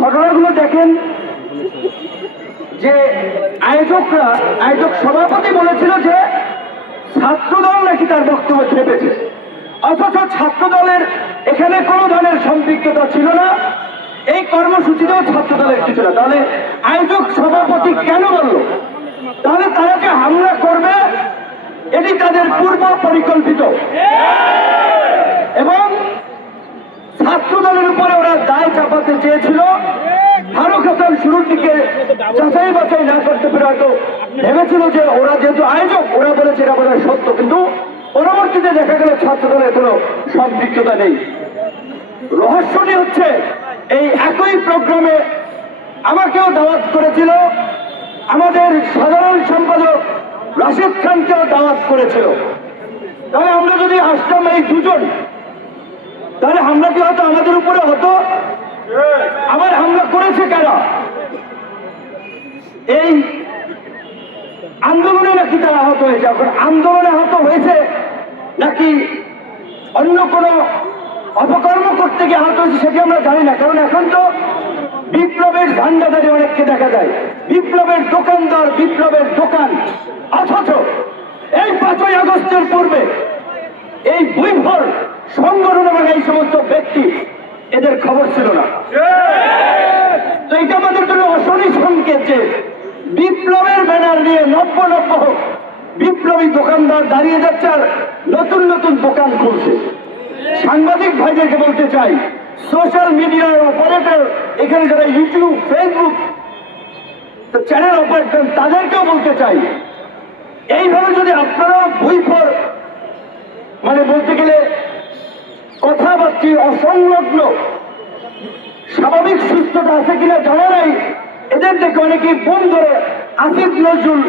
ঘটনাগুলো দেখেন যে আয়োজক সভাপতি বলেছিল যে ছাত্রদল নাকি তার বক্তব্য চেপেছে, অথচ ছাত্রদলের এখানে কোনো ধরনের সম্পৃক্ততা ছিল না, এই কর্মসূচিতেও ছাত্রদলের কিছু না। তাহলে আয়োজক সভাপতি কেন বলল? তাহলে তারা যে হামলা করবে এটি তাদের পূর্ব পরিকল্পিত, এবং ছাত্রদলের উপরে ওরা দায় চাপাতে চেয়েছিল। ফারুক হাসান শুরুর দিকে যাচাই বাছাই না করতে পেরে হয়তো ভেবেছিল যে ওরা যেহেতু আয়োজক, ওরা বলেছে এটা বোধ হয় সত্য, কিন্তু পরবর্তীতে দেখা গেল ছাত্রদলের কোনো সম্পৃক্ততা নেই। রহস্যটি হচ্ছে এই একই প্রোগ্রামে আমাকেও দাওয়াত করেছিল, আমাদের সাধারণ সম্পাদক রাশিদ খানকেও দাওয়াত করেছিল। তাহলে আমরা যদি আসতাম এই দুজন, তাহলে হামলা কি হতো আমাদের উপরে হতো? আবার হামলা করেছে কারা? এই আন্দোলনে নাকি তারা আহত হয়েছে। এখন আন্দোলনে আহত হয়েছে নাকি অন্য কোনো অপকর্ম করতে গিয়ে আহত হয়েছে সেটি আমরা জানি না, কারণ এখন তো বিপ্লবের ঝান্ডাধারী অনেককে দেখা যায়, বিপ্লবের দোকানদার, বিপ্লবের দোকান। অথচ এই 5ই আগস্টের পূর্বে এই বৈভর সংগঠন এবং এই সমস্ত ব্যক্তি, এদের খবর ছিল না। তো এটা আমাদের জন্য অশনি সংকেত যে বিপ্লবের ব্যানার নিয়ে নব্য বিপ্লবী দোকানদার দাঁড়িয়ে যাচ্ছে আর নতুন নতুন দোকান খুলছে। সাংবাদিক ভাইদেরকে বলতে চাই, সোশ্যাল মিডিয়ার অপারেটর, এখানে যারা ইউটিউব, ফেসবুক চ্যানেল অপারেটর, তাদেরকেও বলতে চাই, এইভাবে যদি আপনারাও বৈভর মানে বলতে গেলে কথাবার্তি অসংলগ্ন, স্বাভাবিক সুস্থতা আছে কিনা জানা নাই, এদের দেখে অনেকেই বোম ধরে আসিফ নজরুল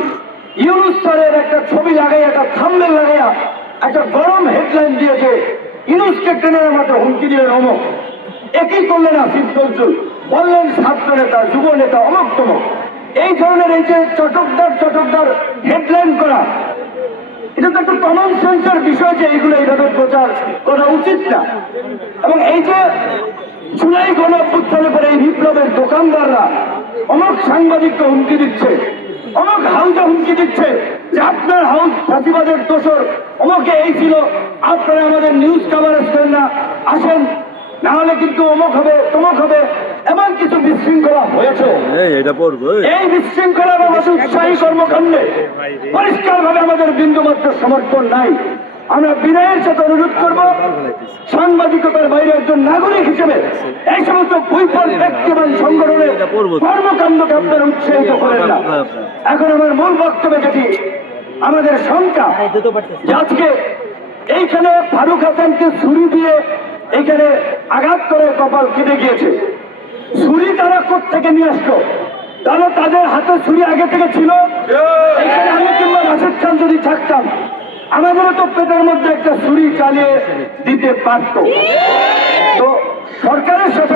ইউনুস স্যারের একটা ছবি লাগাইয়া, একটা থাম্বনেল লাগাইয়া একটা গরম হেডলাইন দিয়েছে, ইউনুসকে টেনের মাঠে হুমকি দিলেন অমুক। একই করলেন আসিফ নজরুল, বললেন ছাত্র নেতা, যুব নেতা, অমুক তমুক। এই ধরনের এই যে চটকদার হেডলাইন করা, এটা তো একটা কমন সেন্সের বিষয় যে এইগুলো এইভাবে প্রচার করা উচিত না। এবং এই যে জুলাই গণঅভ্যুত্থানের পরে এই বিপ্লবের দোকানদাররা অমুক সাংবাদিককে হুমকি দিচ্ছে, অমুক হাউসে হুমকি দিচ্ছে যে আপনার হাউস ফাঁসিবাদের দোষর, অমুকে এই ছিল, আপনারা আমাদের নিউজ কভারেজ করেন না, আসেন, না হলে কিন্তু অমুক হবে, তমুক হবে, এমন কিছু বিশৃঙ্খলা হয়েছে। এই বিশৃঙ্খলা এবং উৎসাহী কর্মকাণ্ডে পরিষ্কার ভাবে আমাদের বিন্দুমাত্র সমর্থন নাই। আমরা বিনয়ের সাথে অনুরোধ করব, সাংবাদিকতার বাইরে একজন নাগরিক হিসেবে এই সমস্ত বৈফল ব্যক্তি এবং সংগঠনের কর্মকাণ্ডকে আপনারা উৎসাহিত করেন না। এখন আমার মূল বক্তব্যে যেটি আমাদের শঙ্কা, আজকে এইখানে ফারুক হাসানকে ছুরি দিয়ে এইখানে আঘাত করে কপাল কেটে গিয়েছে। ছুরি তারা কোত্থেকে নিয়ে আসলো? তাহলে তাদের হাতে ছুরি আগে থেকে ছিল। এখানে আমি কিংবা রাশেদ খান যদি থাকতাম, আমাদেরও তো পেটের মধ্যে একটা ছুরি চালিয়ে দিতে পারত। তো সরকারের সাথে